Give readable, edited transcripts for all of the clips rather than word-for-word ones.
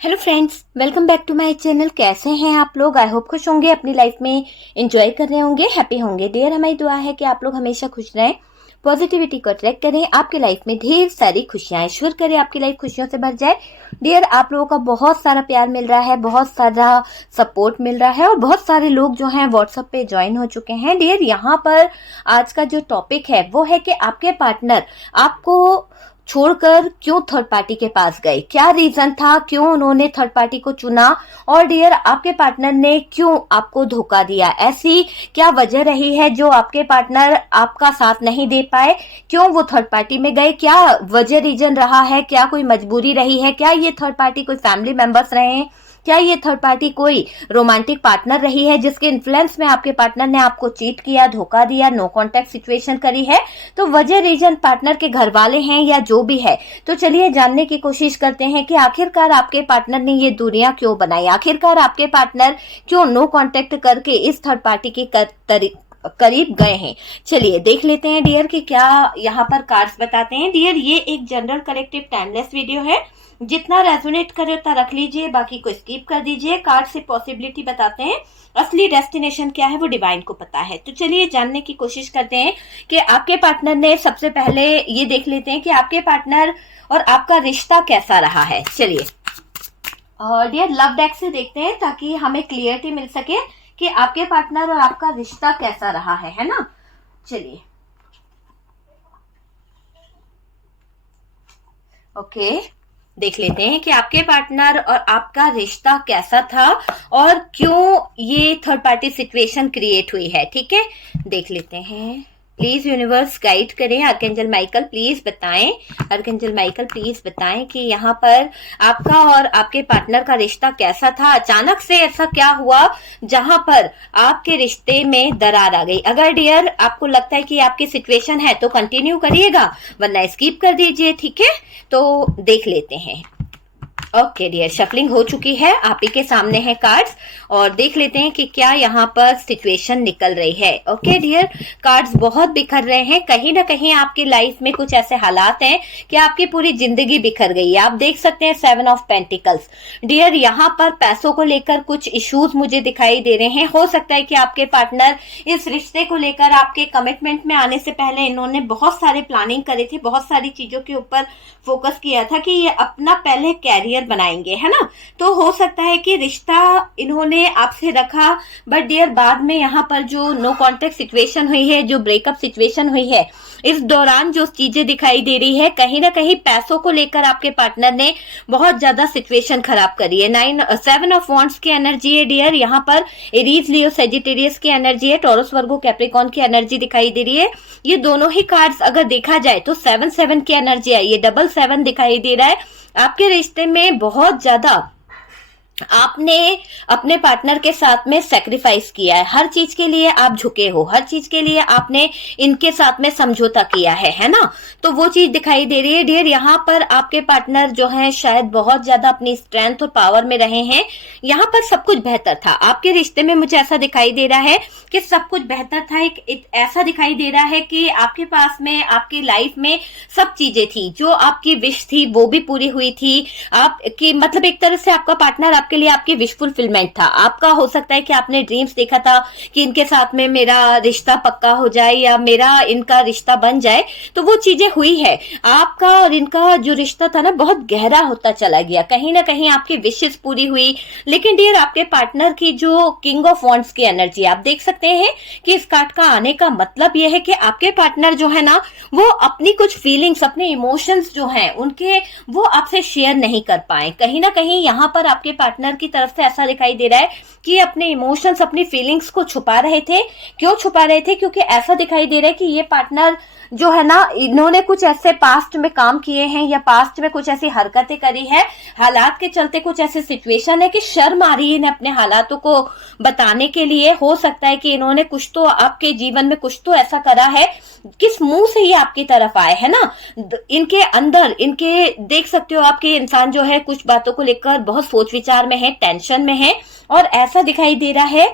Hello friends, welcome back to my channel. कैसे हैं आप लोग? आई होप खुश होंगे, अपनी लाइफ में एंजॉय कर रहे होंगे, हैप्पी होंगे। डियर, हमारी दुआ है कि आप लोग हमेशा खुश रहें, पॉजिटिविटी को अट्रैक्ट करें, आपकी लाइफ में ढेर सारी खुशियां ईश्वर करे आपकी लाइफ खुशियों से भर जाए। डियर, आप लोगों का बहुत सारा प्यार मिल रहा है, बहुत सारा सपोर्ट मिल रहा है और बहुत सारे लोग जो हैं व्हाट्सएप पे ज्वाइन हो चुके हैं। डियर, यहाँ पर आज का जो टॉपिक है वो है कि आपके पार्टनर आपको छोड़कर क्यों थर्ड पार्टी के पास गए, क्या रीजन था, क्यों उन्होंने थर्ड पार्टी को चुना, और डियर आपके पार्टनर ने क्यों आपको धोखा दिया। ऐसी क्या वजह रही है जो आपके पार्टनर आपका साथ नहीं दे पाए, क्यों वो थर्ड पार्टी में गए, क्या वजह रीजन रहा है, क्या कोई मजबूरी रही है, क्या ये थर्ड पार्टी कोई फैमिली मेंबर्स रहे हैं, क्या ये थर्ड पार्टी कोई रोमांटिक पार्टनर रही है जिसके इन्फ्लुएंस में आपके पार्टनर ने आपको चीट किया, धोखा दिया, नो कांटेक्ट सिचुएशन करी है। तो वजह रीजन पार्टनर के घर वाले हैं या जो भी है, तो चलिए जानने की कोशिश करते हैं कि आखिरकार आपके पार्टनर ने ये दूरियां क्यों बनाई, आखिरकार आपके पार्टनर क्यों नो कांटेक्ट करके इस थर्ड पार्टी के करीब गए हैं। चलिए देख लेते हैं डियर कि क्या यहाँ पर कार्ड्स बताते हैं। डियर, ये एक जनरल कलेक्टिव टाइमलेस वीडियो है, जितना रेजोनेट करे उतना रख लीजिए, बाकी को स्किप कर दीजिए। कार्ड से पॉसिबिलिटी बताते हैं, असली डेस्टिनेशन क्या है वो डिवाइन को पता है। तो चलिए जानने की कोशिश करते हैं कि आपके पार्टनर ने, सबसे पहले ये देख लेते हैं कि आपके पार्टनर और आपका रिश्ता कैसा रहा है। चलिए डियर लव डेक से देखते हैं ताकि हमें क्लियरिटी मिल सके कि आपके पार्टनर और आपका रिश्ता कैसा रहा है ना। चलिए ओके, देख लेते हैं कि आपके पार्टनर और आपका रिश्ता कैसा था और क्यों ये थर्ड पार्टी सिचुएशन क्रिएट हुई है। ठीक है, देख लेते हैं। प्लीज यूनिवर्स गाइड करें, आर्कएंजल माइकल प्लीज बताएं, आर्कएंजल माइकल प्लीज बताएं कि यहाँ पर आपका और आपके पार्टनर का रिश्ता कैसा था। अचानक से ऐसा क्या हुआ जहां पर आपके रिश्ते में दरार आ गई। अगर डियर आपको लगता है कि आपकी सिचुएशन है तो कंटिन्यू करिएगा, वरना स्किप कर दीजिए। ठीक है, तो देख लेते हैं। ओके डियर, शफलिंग हो चुकी है, आप ही के सामने है कार्ड्स और देख लेते हैं कि क्या यहाँ पर सिचुएशन निकल रही है। ओके डियर, कार्ड्स बहुत बिखर रहे हैं, कहीं ना कहीं आपकी लाइफ में कुछ ऐसे हालात हैं कि आपकी पूरी जिंदगी बिखर गई है। आप देख सकते हैं 7 ऑफ पेंटिकल्स। डियर, यहाँ पर पैसों को लेकर कुछ इश्यूज मुझे दिखाई दे रहे हैं। हो सकता है कि आपके पार्टनर इस रिश्ते को लेकर आपके कमिटमेंट में आने से पहले इन्होंने बहुत सारे प्लानिंग करे थे, बहुत सारी चीजों के ऊपर फोकस किया था कि ये अपना पहले कैरियर बनाएंगे, है ना। तो हो सकता है कि रिश्ता इन्होंने आपसे रखा, बट डियर बाद में यहाँ पर जो नो कांटेक्ट सिचुएशन हुई है, जो ब्रेकअप सिचुएशन हुई है, इस दौरान जो चीजें दिखाई दे रही है, कहीं ना कहीं पैसों को लेकर आपके पार्टनर ने बहुत ज्यादा सिचुएशन खराब करी है। 7 ऑफ वॉन्ड्स की एनर्जी है डियर, यहाँ पर एरीज, लियो, सेजिटेरियस की एनर्जी है, टॉरस, वर्गो, कैप्रिकॉर्न की एनर्जी दिखाई दे रही है। ये दोनों ही कार्ड्स अगर देखा जाए तो 7-7 की एनर्जी है, ये 7-7 दिखाई दे रहा है। आपके रिश्ते में बहुत ज्यादा आपने अपने पार्टनर के साथ में सेक्रीफाइस किया है, हर चीज के लिए आप झुके हो, हर चीज के लिए आपने इनके साथ में समझौता किया है ना। तो वो चीज दिखाई दे रही है डियर। यहाँ पर आपके पार्टनर जो है शायद बहुत ज्यादा अपनी स्ट्रेंथ और पावर में रहे हैं। यहाँ पर सब कुछ बेहतर था आपके रिश्ते में, मुझे ऐसा दिखाई दे रहा है कि सब कुछ बेहतर था। एक ऐसा दिखाई दे रहा है कि आपके पास में, आपकी लाइफ में सब चीजें थी, जो आपकी विश थी वो भी पूरी हुई थी। आपकी मतलब एक तरह से आपका पार्टनर के लिए आपकी विश फुलफिलमेंट था। आपका हो सकता है कि आपने ड्रीम्स देखा था कि इनके साथ में मेरा रिश्ता पक्का हो जाए या मेरा इनका रिश्ता बन जाए, तो वो चीजें हुई है। आपका और इनका जो रिश्ता था ना बहुत गहरा होता चला गया, कहीं ना कहीं आपकी विशेस पूरी हुई। लेकिन डियर आपके पार्टनर की जो किंग ऑफ वॉन्ड्स की एनर्जी आप देख सकते हैं कि इस कार्ड का आने का मतलब यह है कि आपके पार्टनर जो है ना वो अपनी कुछ फीलिंग्स, अपने इमोशंस जो हैं उनके, वो आपसे शेयर नहीं कर पाए। कहीं ना कहीं यहाँ पर आपके पार्टनर की तरफ से ऐसा दिखाई दे रहा है कि अपने इमोशंस, अपनी फीलिंग्स को छुपा रहे थे। क्यों छुपा रहे थे? क्योंकि ऐसा दिखाई दे रहा है कि ये पार्टनर जो है ना, इन्होंने कुछ ऐसे पास्ट में काम किए हैं या पास्ट में कुछ ऐसी हरकतें करी है, हालात के चलते कुछ ऐसे सिचुएशन है कि शर्म आ रही है इन्हें अपने हालातों को बताने के लिए। हो सकता है कि इन्होंने कुछ तो आपके जीवन में कुछ तो ऐसा करा है, किस मुंह से ये आपकी तरफ आए, है ना। इनके अंदर, इनके देख सकते हो आपके इंसान जो है कुछ बातों को लेकर बहुत सोच विचार में है, टेंशन में है, और ऐसा दिखाई दे रहा है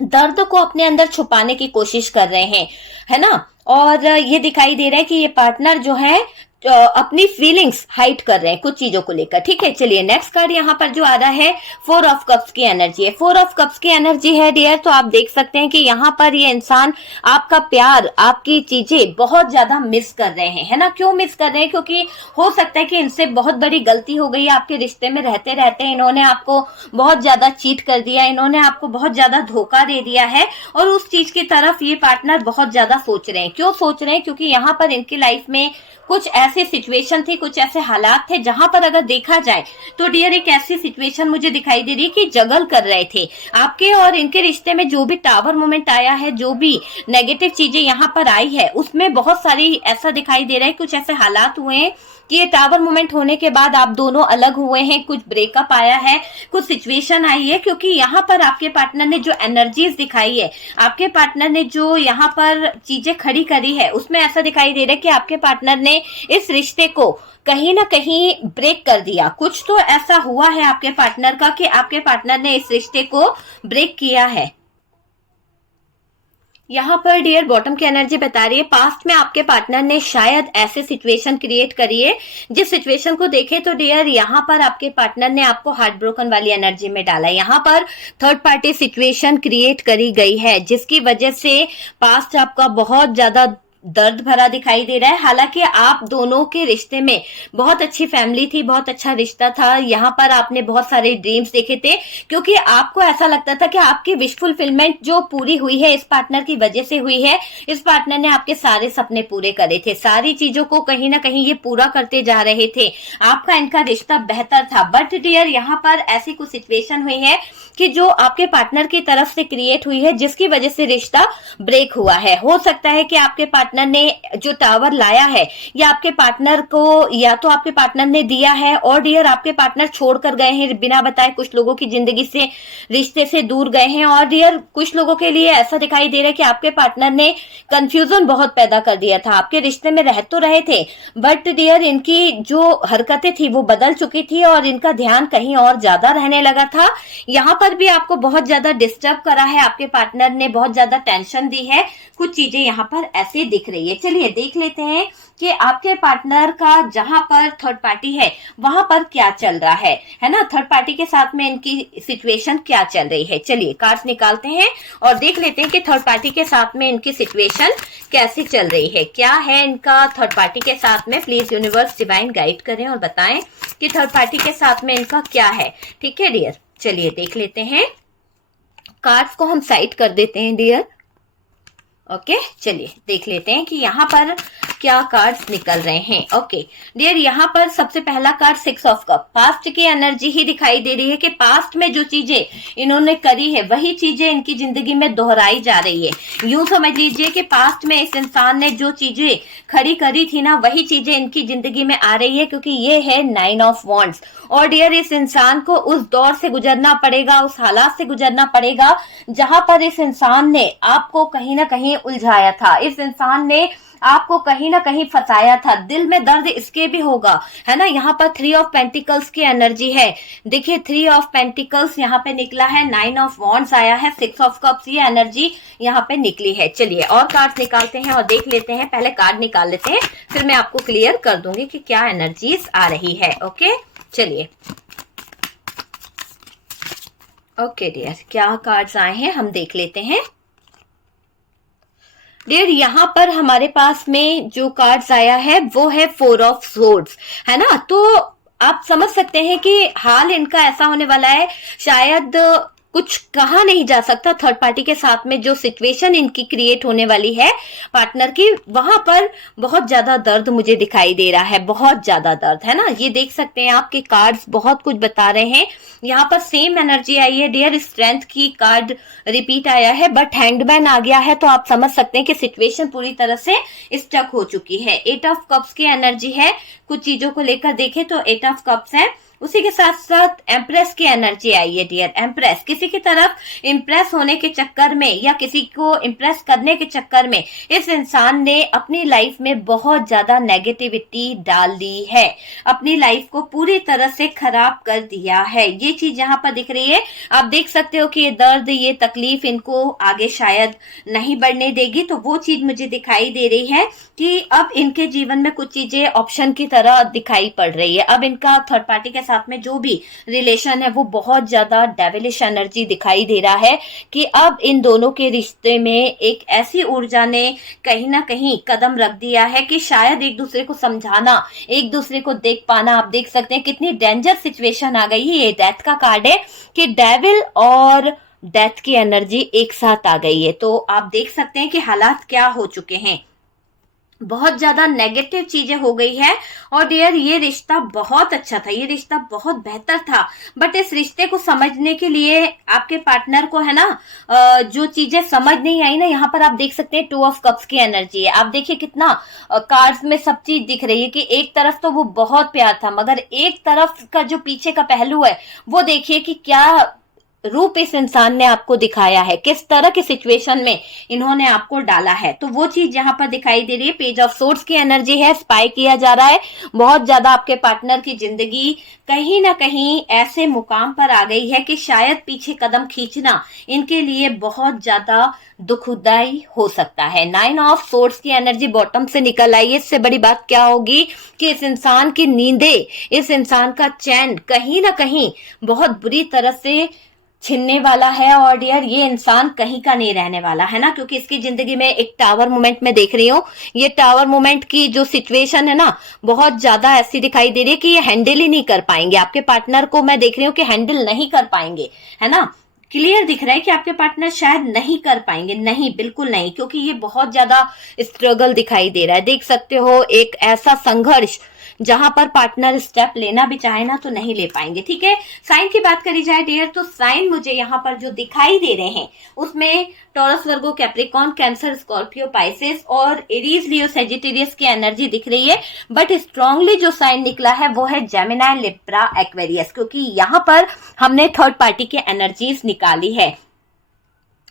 दर्द को अपने अंदर छुपाने की कोशिश कर रहे हैं, है ना। और ये दिखाई दे रहा है कि ये पार्टनर जो है अपनी फीलिंग्स हाइड कर रहे हैं कुछ चीजों को लेकर, ठीक है। चलिए नेक्स्ट कार्ड यहाँ पर जो आ रहा है 4 ऑफ कप्स की एनर्जी है। 4 ऑफ कप्स की एनर्जी है डियर, तो आप देख सकते हैं कि यहाँ पर ये इंसान आपका प्यार, आपकी चीजें बहुत ज्यादा मिस कर रहे हैं, है ना। क्यों मिस कर रहे हैं? क्योंकि हो सकता है कि इनसे बहुत बड़ी गलती हो गई आपके रिश्ते में रहते रहते। इन्होंने आपको बहुत ज्यादा चीट कर दिया, इन्होंने आपको बहुत ज्यादा धोखा दे दिया है, और उस चीज की तरफ ये पार्टनर बहुत ज्यादा सोच रहे हैं। क्यों सोच रहे हैं? क्योंकि यहाँ पर इनकी लाइफ में कुछ ऐसी सिचुएशन थी, कुछ ऐसे हालात थे जहां पर अगर देखा जाए तो डियर एक ऐसी सिचुएशन मुझे दिखाई दे रही है कि जगल कर रहे थे। आपके और इनके रिश्ते में जो भी टावर मोमेंट आया है, जो भी नेगेटिव चीजें यहाँ पर आई है, उसमें बहुत सारी ऐसा दिखाई दे रहा है, कुछ ऐसे हालात हुए हैं कि ये टावर मोमेंट होने के बाद आप दोनों अलग हुए हैं, कुछ ब्रेकअप आया है, कुछ सिचुएशन आई है। क्योंकि यहाँ पर आपके पार्टनर ने जो एनर्जीज दिखाई है, आपके पार्टनर ने जो यहाँ पर चीजें खड़ी करी है, उसमें ऐसा दिखाई दे रहा है कि आपके पार्टनर ने इस रिश्ते को कहीं ना कहीं ब्रेक कर दिया। कुछ तो ऐसा हुआ है आपके पार्टनर का कि आपके पार्टनर ने इस रिश्ते को ब्रेक किया है। यहाँ पर डियर बॉटम की एनर्जी बता रही है पास्ट में आपके पार्टनर ने शायद ऐसे सिचुएशन क्रिएट करी है, जिस सिचुएशन को देखे तो डियर यहाँ पर आपके पार्टनर ने आपको हार्ट ब्रोकन वाली एनर्जी में डाला है। यहाँ पर थर्ड पार्टी सिचुएशन क्रिएट करी गई है, जिसकी वजह से पास्ट आपका बहुत ज्यादा दर्द भरा दिखाई दे रहा है। हालांकि आप दोनों के रिश्ते में बहुत अच्छी फैमिली थी, बहुत अच्छा रिश्ता था। यहाँ पर आपने बहुत सारे ड्रीम्स देखे थे, क्योंकि आपको ऐसा लगता था कि आपकी विश फुलफिलमेंट जो पूरी हुई है इस पार्टनर की वजह से हुई है। इस पार्टनर ने आपके सारे सपने पूरे करे थे, सारी चीजों को कहीं ना कहीं ये पूरा करते जा रहे थे। आपका इनका रिश्ता बेहतर था। बट डियर यहाँ पर ऐसी कुछ सिचुएशन हुई है कि जो आपके पार्टनर की तरफ से क्रिएट हुई है, जिसकी वजह से रिश्ता ब्रेक हुआ है। हो सकता है कि आपके पार्टनर ने जो टावर लाया है, या आपके पार्टनर को, या तो आपके पार्टनर ने दिया है, और डियर आपके पार्टनर छोड़कर गए हैं बिना बताए, कुछ लोगों की जिंदगी से, रिश्ते से दूर गए हैं। और डियर कुछ लोगों के लिए ऐसा दिखाई दे रहा है कि आपके पार्टनर ने कंफ्यूजन बहुत पैदा कर दिया था। आपके रिश्ते में रह तो रहे थे, बट डियर इनकी जो हरकतें थी वो बदल चुकी थी, और इनका ध्यान कहीं और ज्यादा रहने लगा था। यहाँ पर भी आपको बहुत ज्यादा डिस्टर्ब करा है, आपके पार्टनर ने बहुत ज्यादा टेंशन दी है। कुछ चीजें यहाँ पर ऐसे दिख रही है। चलिए देख लेते हैं कि आपके पार्टनर का जहां पर थर्ड पार्टी है वहां पर क्या चल रहा है ना। थर्ड पार्टी के साथ में इनकी सिचुएशन क्या चल रही है। चलिए कार्ड्स निकालते हैं और देख लेते हैं कि थर्ड पार्टी के साथ में इनकी सिचुएशन कैसे चल रही है, क्या है इनका थर्ड पार्टी के साथ में। प्लीज यूनिवर्स डिवाइन गाइड करें और बताएं कि थर्ड पार्टी के साथ में इनका क्या है। ठीक है डियर, चलिए देख लेते हैं। कार्ड्स को हम साइड कर देते हैं डियर। ओके चलिए देख लेते हैं कि यहाँ पर क्या कार्ड्स निकल रहे हैं। ओके डियर, यहाँ पर सबसे पहला कार्ड 6 ऑफ कप, पास्ट की एनर्जी ही दिखाई दे रही है कि पास्ट में जो चीजें इन्होंने करी है वही चीजें इनकी जिंदगी में दोहराई जा रही है। यूं समझ लीजिए कि पास्ट में इस इंसान ने जो चीजें खड़ी करी थी ना, वही चीजें इनकी जिंदगी में आ रही है, क्योंकि ये है 9 ऑफ वॉन्ड्स। और डियर इस इंसान को उस दौर से गुजरना पड़ेगा, उस हालात से गुजरना पड़ेगा जहां पर इस इंसान ने आपको कहीं ना कहीं उलझाया था, इस इंसान ने आपको कहीं ना कहीं फंसाया था। दिल में दर्द इसके भी होगा, है ना। यहाँ पर 3 ऑफ पेंटिकल्स की एनर्जी है। देखिए 3 ऑफ पेंटिकल्स यहाँ पे निकला है, 9 ऑफ वॉन्ड्स आया है, 6 ऑफ कप्स ये एनर्जी यहाँ पे निकली है। चलिए और कार्ड निकालते हैं और देख लेते हैं। पहले कार्ड निकाल लेते हैं, फिर मैं आपको क्लियर कर दूंगी कि क्या एनर्जीज आ रही है। ओके चलिए। ओके डियर, क्या कार्ड्स आए हैं हम देख लेते हैं। डियर यहाँ पर हमारे पास में जो कार्ड्स आया है वो है 4 ऑफ सोर्ड्स, है ना। तो आप समझ सकते हैं कि हाल इनका ऐसा होने वाला है, शायद कुछ कहा नहीं जा सकता। थर्ड पार्टी के साथ में जो सिचुएशन इनकी क्रिएट होने वाली है पार्टनर की, वहां पर बहुत ज्यादा दर्द मुझे दिखाई दे रहा है, बहुत ज्यादा दर्द, है ना। ये देख सकते हैं आपके कार्ड्स बहुत कुछ बता रहे हैं। यहाँ पर सेम एनर्जी आई है डियर, स्ट्रेंथ की कार्ड रिपीट आया है, बट हैंगमैन आ गया है। तो आप समझ सकते हैं कि सिचुएशन पूरी तरह से स्टक हो चुकी है। 8 ऑफ कप्स की एनर्जी है। कुछ चीजों को लेकर देखें तो 8 ऑफ कप्स है, उसी के साथ साथ एम्प्रेस की एनर्जी आई है डियर। एम्प्रेस, किसी की तरफ इम्प्रेस होने के चक्कर में या किसी को इम्प्रेस करने के चक्कर में इस इंसान ने अपनी लाइफ में बहुत ज्यादा नेगेटिविटी डाल दी है, अपनी लाइफ को पूरी तरह से खराब कर दिया है। ये चीज यहाँ पर दिख रही है। आप देख सकते हो कि ये दर्द, ये तकलीफ इनको आगे शायद नहीं बढ़ने देगी। तो वो चीज मुझे दिखाई दे रही है कि अब इनके जीवन में कुछ चीजें ऑप्शन की तरह दिखाई पड़ रही है। अब इनका थर्ड पार्टी के साथ में जो भी रिलेशन है वो बहुत ज्यादा डेविलिश एनर्जी दिखाई दे रहा है कि अब इन दोनों के रिश्ते में एक ऐसी ऊर्जा ने कहीं ना कहीं कदम रख दिया है कि शायद एक दूसरे को समझाना, एक दूसरे को देख पाना। आप देख सकते हैं कितनी डेंजर सिचुएशन आ गई है। ये डेथ का कार्ड है कि डेविल और डेथ की एनर्जी एक साथ आ गई है। तो आप देख सकते हैं कि हालात क्या हो चुके हैं, बहुत ज्यादा नेगेटिव चीजें हो गई है। और डियर, ये रिश्ता बहुत अच्छा था, ये रिश्ता बहुत बेहतर था, बट इस रिश्ते को समझने के लिए आपके पार्टनर को है ना जो चीजें समझ नहीं आई ना, यहाँ पर आप देख सकते हैं 2 ऑफ कप्स की एनर्जी है। आप देखिए कितना कार्ड्स में सब चीज दिख रही है कि एक तरफ तो वो बहुत प्यार था, मगर एक तरफ का जो पीछे का पहलू है वो देखिए कि क्या रूप इस इंसान ने आपको दिखाया है, किस तरह की सिचुएशन में इन्होंने आपको डाला है। तो वो चीज यहाँ पर दिखाई दे रही है। पेज ऑफ सोर्ड्स की एनर्जी है, स्पाई किया जा रहा है। बहुत ज्यादा आपके पार्टनर की जिंदगी कहीं ना कहीं ऐसे मुकाम पर आ गई है कि शायद पीछे कदम खींचना इनके लिए बहुत ज्यादा दुखदाई हो सकता है। 9 ऑफ सोर्ड्स की एनर्जी बॉटम से निकल आई है। इससे बड़ी बात क्या होगी कि इस इंसान की नींदें, इस इंसान का चैन कहीं ना कहीं बहुत बुरी तरह से छिनने वाला है। और डियर, ये इंसान कहीं का नहीं रहने वाला है ना, क्योंकि इसकी जिंदगी में एक टावर मोमेंट में देख रही हूँ। ये टावर मोमेंट की जो सिचुएशन है ना, बहुत ज्यादा ऐसी दिखाई दे रही है कि ये हैंडल ही नहीं कर पाएंगे। आपके पार्टनर को मैं देख रही हूँ कि हैंडल नहीं कर पाएंगे, है ना। क्लियर दिख रहा है कि आपके पार्टनर शायद नहीं कर पाएंगे, नहीं, बिल्कुल नहीं, क्योंकि ये बहुत ज्यादा स्ट्रगल दिखाई दे रहा है। देख सकते हो एक ऐसा संघर्ष जहां पर पार्टनर स्टेप लेना भी चाहे ना तो नहीं ले पाएंगे। ठीक है, साइन की बात करी जाए डियर, तो साइन मुझे यहाँ पर जो दिखाई दे रहे हैं उसमें टॉरस, वर्गो, कैप्रिकॉर्न, कैंसर, स्कॉर्पियो, पाइसेस और एरीज, लियो, सेजिटेरियस की एनर्जी दिख रही है। बट स्ट्रांगली जो साइन निकला है वो है जेमिनी, लिब्रा, एक्वेरियस, क्योंकि यहाँ पर हमने थर्ड पार्टी की एनर्जीज निकाली है।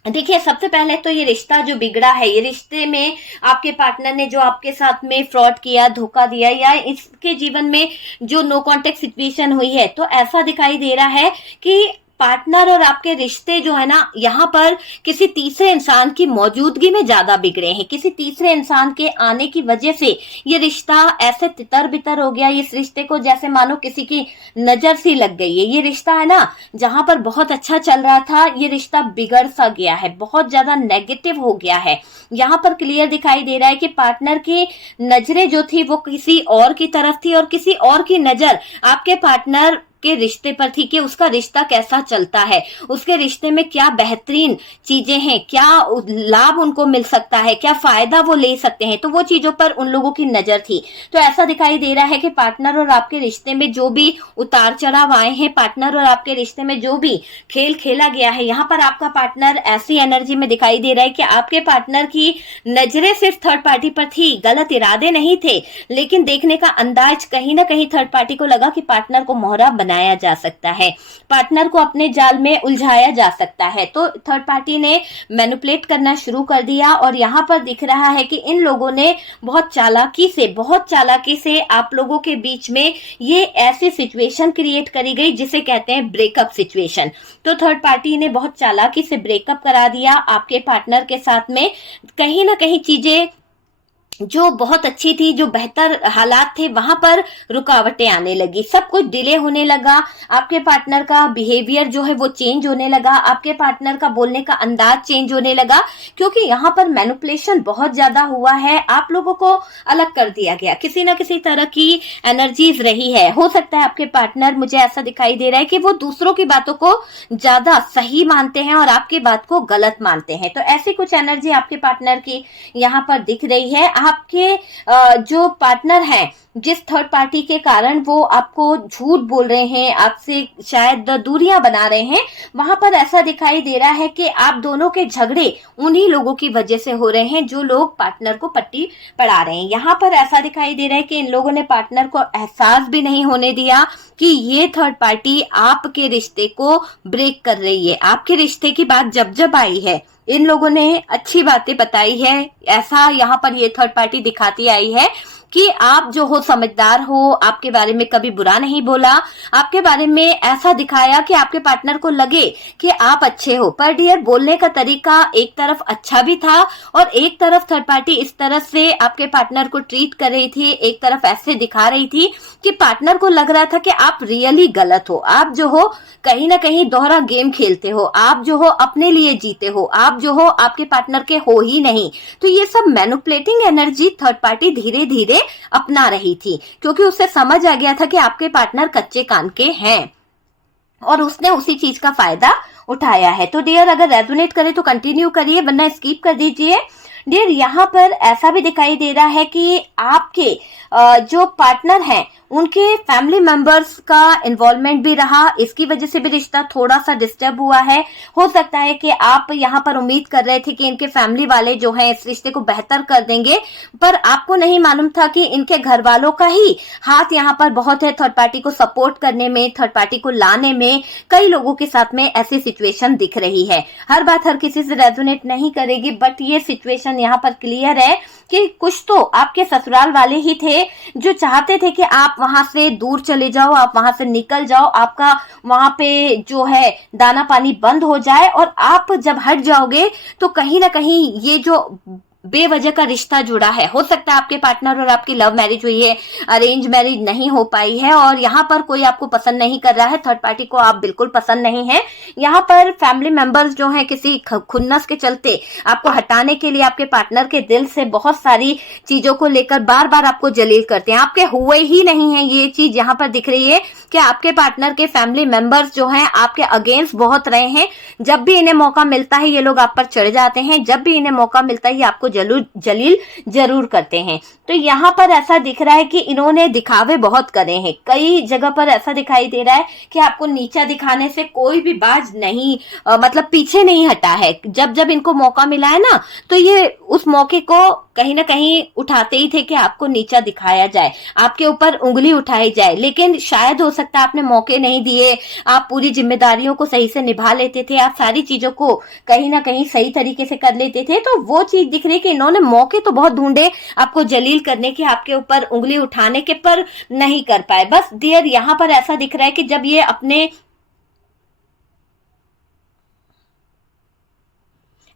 देखिए, सबसे पहले तो ये रिश्ता जो बिगड़ा है, ये रिश्ते में आपके पार्टनर ने जो आपके साथ में फ्रॉड किया, धोखा दिया, या इसके जीवन में जो नो कॉन्टेक्ट सिचुएशन हुई है, तो ऐसा दिखाई दे रहा है कि पार्टनर और आपके रिश्ते जो है ना, यहाँ पर किसी तीसरे इंसान की मौजूदगी में ज्यादा बिगड़े हैं। किसी तीसरे इंसान के आने की वजह से ये रिश्ता ऐसे तितर बितर हो गया। इस रिश्ते को जैसे मानो किसी की नजर सी लग गई है। ये रिश्ता है ना, जहां पर बहुत अच्छा चल रहा था, ये रिश्ता बिगड़ सा गया है, बहुत ज्यादा नेगेटिव हो गया है। यहाँ पर क्लियर दिखाई दे रहा है कि पार्टनर की नजरें जो थी वो किसी और की तरफ थी, और किसी और की नजर आपके पार्टनर के रिश्ते पर थी कि उसका रिश्ता कैसा चलता है, उसके रिश्ते में क्या बेहतरीन चीजें हैं, क्या लाभ उनको मिल सकता है, क्या फायदा वो ले सकते हैं। तो वो चीजों पर उन लोगों की नजर थी। तो ऐसा दिखाई दे रहा है कि पार्टनर और आपके रिश्ते में जो भी उतार चढ़ाव आए हैं, पार्टनर और आपके रिश्ते में जो भी खेल खेला गया है, यहाँ पर आपका पार्टनर ऐसी एनर्जी में दिखाई दे रहा है कि आपके पार्टनर की नजरें सिर्फ थर्ड पार्टी पर थी, गलत इरादे नहीं थे, लेकिन देखने का अंदाज कहीं ना कहीं थर्ड पार्टी को लगा कि पार्टनर को मोहरा बनाया जा सकता है, पार्टनर को अपने जाल में उलझाया जा सकता है। तो थर्ड पार्टी ने मैनिपुलेट करना शुरू कर दिया, और यहाँ पर दिख रहा है कि इन लोगों ने बहुत चालाकी से आप लोगों के बीच में ये ऐसी सिचुएशन क्रिएट करी गई जिसे कहते हैं ब्रेकअप सिचुएशन। तो थर्ड पार्टी ने बहुत चालाकी से ब्रेकअप करा दिया आपके पार्टनर के साथ में। कहीं ना कहीं चीजें जो बहुत अच्छी थी, जो बेहतर हालात थे, वहां पर रुकावटें आने लगी, सब कुछ डिले होने लगा। आपके पार्टनर का बिहेवियर जो है वो चेंज होने लगा, आपके पार्टनर का बोलने का अंदाज चेंज होने लगा, क्योंकि यहाँ पर मैनिपुलेशन बहुत ज्यादा हुआ है। आप लोगों को अलग कर दिया गया, किसी ना किसी तरह की एनर्जीज रही है। हो सकता है आपके पार्टनर, मुझे ऐसा दिखाई दे रहा है कि वो दूसरों की बातों को ज्यादा सही मानते हैं और आपकी बात को गलत मानते हैं। तो ऐसी कुछ एनर्जी आपके पार्टनर की यहाँ पर दिख रही है। आपके जो पार्टनर हैं, जिस थर्ड पार्टी के कारण वो आपको झूठ बोल रहे हैं, आपसे शायद दूरियां बना रहे हैं, वहां पर ऐसा दिखाई दे रहा है कि आप दोनों के झगड़े उन्हीं लोगों की वजह से हो रहे हैं जो लोग पार्टनर को पट्टी पढ़ा रहे हैं। यहाँ पर ऐसा दिखाई दे रहा है कि इन लोगों ने पार्टनर को एहसास भी नहीं होने दिया कि ये थर्ड पार्टी आपके रिश्ते को ब्रेक कर रही है। आपके रिश्ते की बात जब जब आई है, इन लोगों ने अच्छी बातें बताई है, ऐसा यहाँ पर ये थर्ड पार्टी दिखाती आई है कि आप जो हो समझदार हो, आपके बारे में कभी बुरा नहीं बोला, आपके बारे में ऐसा दिखाया कि आपके पार्टनर को लगे कि आप अच्छे हो। पर डियर, बोलने का तरीका एक तरफ अच्छा भी था और एक तरफ थर्ड पार्टी इस तरह से आपके पार्टनर को ट्रीट कर रही थी, एक तरफ ऐसे दिखा रही थी कि पार्टनर को लग रहा था कि आप रियली गलत हो, आप जो हो कहीं ना कहीं दोहरा गेम खेलते हो, आप जो हो अपने लिए जीते हो, आप जो हो आपके पार्टनर के हो ही नहीं। तो ये सब मैनिपुलेटिंग एनर्जी थर्ड पार्टी धीरे धीरे अपना रही थी, क्योंकि उसे समझ आ गया था कि आपके पार्टनर कच्चे कान के हैं और उसने उसी चीज का फायदा उठाया है। तो डियर, अगर रेजोनेट करे तो कंटिन्यू करिए, वरना स्किप कर दीजिए। डियर, यहाँ पर ऐसा भी दिखाई दे रहा है कि आपके जो पार्टनर हैं उनके फैमिली मेंबर्स का इन्वॉल्वमेंट भी रहा, इसकी वजह से भी रिश्ता थोड़ा सा डिस्टर्ब हुआ है। हो सकता है कि आप यहाँ पर उम्मीद कर रहे थे कि इनके फैमिली वाले जो हैं इस रिश्ते को बेहतर कर देंगे, पर आपको नहीं मालूम था कि इनके घर वालों का ही हाथ यहाँ पर बहुत है थर्ड पार्टी को सपोर्ट करने में, थर्ड पार्टी को लाने में। कई लोगों के साथ में ऐसी सिचुएशन दिख रही है। हर बात हर किसी से रेजोनेट नहीं करेगी, बट ये सिचुएशन यहाँ पर क्लियर है कि कुछ तो आपके ससुराल वाले ही थे जो चाहते थे कि आप वहां से दूर चले जाओ, आप वहां से निकल जाओ, आपका वहां पे जो है दाना पानी बंद हो जाए, और आप जब हट जाओगे तो कहीं ना कहीं ये जो बेवजह का रिश्ता जुड़ा है, हो सकता है आपके पार्टनर और आपकी लव मैरिज हुई है, अरेंज मैरिज नहीं हो पाई है, और यहाँ पर कोई आपको पसंद नहीं कर रहा है, थर्ड पार्टी को आप बिल्कुल पसंद नहीं है। यहाँ पर फैमिली मेंबर्स जो हैं किसी खुन्नस के चलते आपको हटाने के लिए आपके पार्टनर के दिल से बहुत सारी चीजों को लेकर बार बार आपको जलील करते हैं। आपके हुए ही नहीं है, ये चीज यहाँ पर दिख रही है कि आपके पार्टनर के फैमिली मेंबर्स जो हैं आपके अगेंस्ट बहुत रहे हैं। जब भी इन्हें मौका मिलता है ये लोग आप पर चढ़ जाते हैं, जब भी इन्हें मौका मिलता है ये आपको जलील जरूर करते हैं। तो यहाँ पर ऐसा दिख रहा है कि इन्होंने दिखावे बहुत करे हैं। कई जगह पर ऐसा दिखाई दे रहा है कि आपको नीचा दिखाने से कोई भी बाज नहीं मतलब पीछे नहीं हटा है। जब जब इनको मौका मिला है ना, तो ये उस मौके को कहीं ना कहीं उठाते ही थे कि आपको नीचा दिखाया जाए, आपके ऊपर उंगली उठाई जाए। लेकिन शायद हो सकता है आपने मौके नहीं दिए, आप पूरी जिम्मेदारियों को सही से निभा लेते थे, आप सारी चीजों को कहीं ना कहीं सही तरीके से कर लेते थे। तो वो चीज दिख रही है कि इन्होंने मौके तो बहुत ढूंढे आपको जलील करने के, आपके ऊपर उंगली उठाने के, पर नहीं कर पाए। बस डियर, यहाँ पर ऐसा दिख रहा है कि जब ये अपने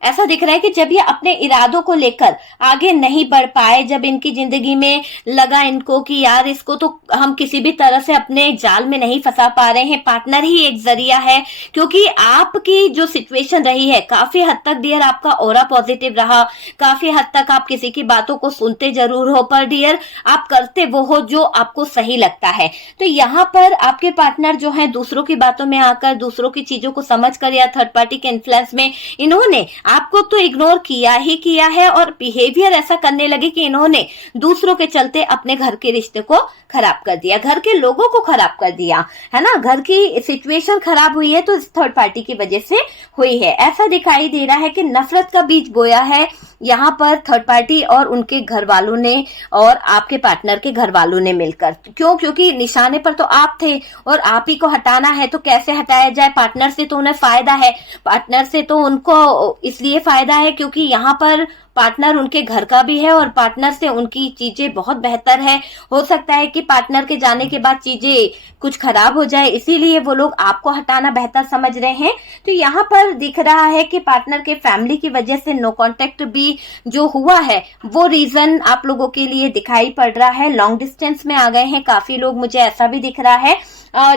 ऐसा दिख रहा है कि जब ये अपने इरादों को लेकर आगे नहीं बढ़ पाए, जब इनकी जिंदगी में लगा इनको कि यार इसको तो हम किसी भी तरह से अपने जाल में नहीं फंसा पा रहे हैं, पार्टनर ही एक जरिया है। क्योंकि आपकी जो सिचुएशन रही है काफी हद तक डियर आपका ऑरा पॉजिटिव रहा, काफी हद तक आप किसी की बातों को सुनते जरूर हो, पर डियर आप करते वो हो जो आपको सही लगता है। तो यहाँ पर आपके पार्टनर जो है दूसरों की बातों में आकर, दूसरों की चीजों को समझ कर या थर्ड पार्टी के इन्फ्लुएंस में इन्होंने आपको तो इग्नोर किया ही किया है, और बिहेवियर ऐसा करने लगे कि इन्होंने दूसरों के चलते अपने घर के रिश्ते को खराब कर दिया, घर के लोगों को खराब कर दिया, है ना। घर की सिचुएशन खराब हुई है तो इस थर्ड पार्टी की वजह से हुई है। ऐसा दिखाई दे रहा है कि नफरत का बीज बोया है यहाँ पर थर्ड पार्टी और उनके घर वालों ने और आपके पार्टनर के घर वालों ने मिलकर। क्यों? क्योंकि निशाने पर तो आप थे और आप ही को हटाना है, तो कैसे हटाया जाए। पार्टनर से तो उन्हें फायदा है, पार्टनर से तो उनको इसलिए फायदा है क्योंकि यहाँ पर पार्टनर उनके घर का भी है और पार्टनर से उनकी चीजें बहुत बेहतर है। हो सकता है कि पार्टनर के जाने के बाद चीजें कुछ खराब हो जाए, इसीलिए वो लोग आपको हटाना बेहतर समझ रहे हैं। तो यहाँ पर दिख रहा है कि पार्टनर के फैमिली की वजह से नो कांटेक्ट भी जो हुआ है वो रीजन आप लोगों के लिए दिखाई पड़ रहा है। लॉन्ग डिस्टेंस में आ गए हैं काफी लोग, मुझे ऐसा भी दिख रहा है।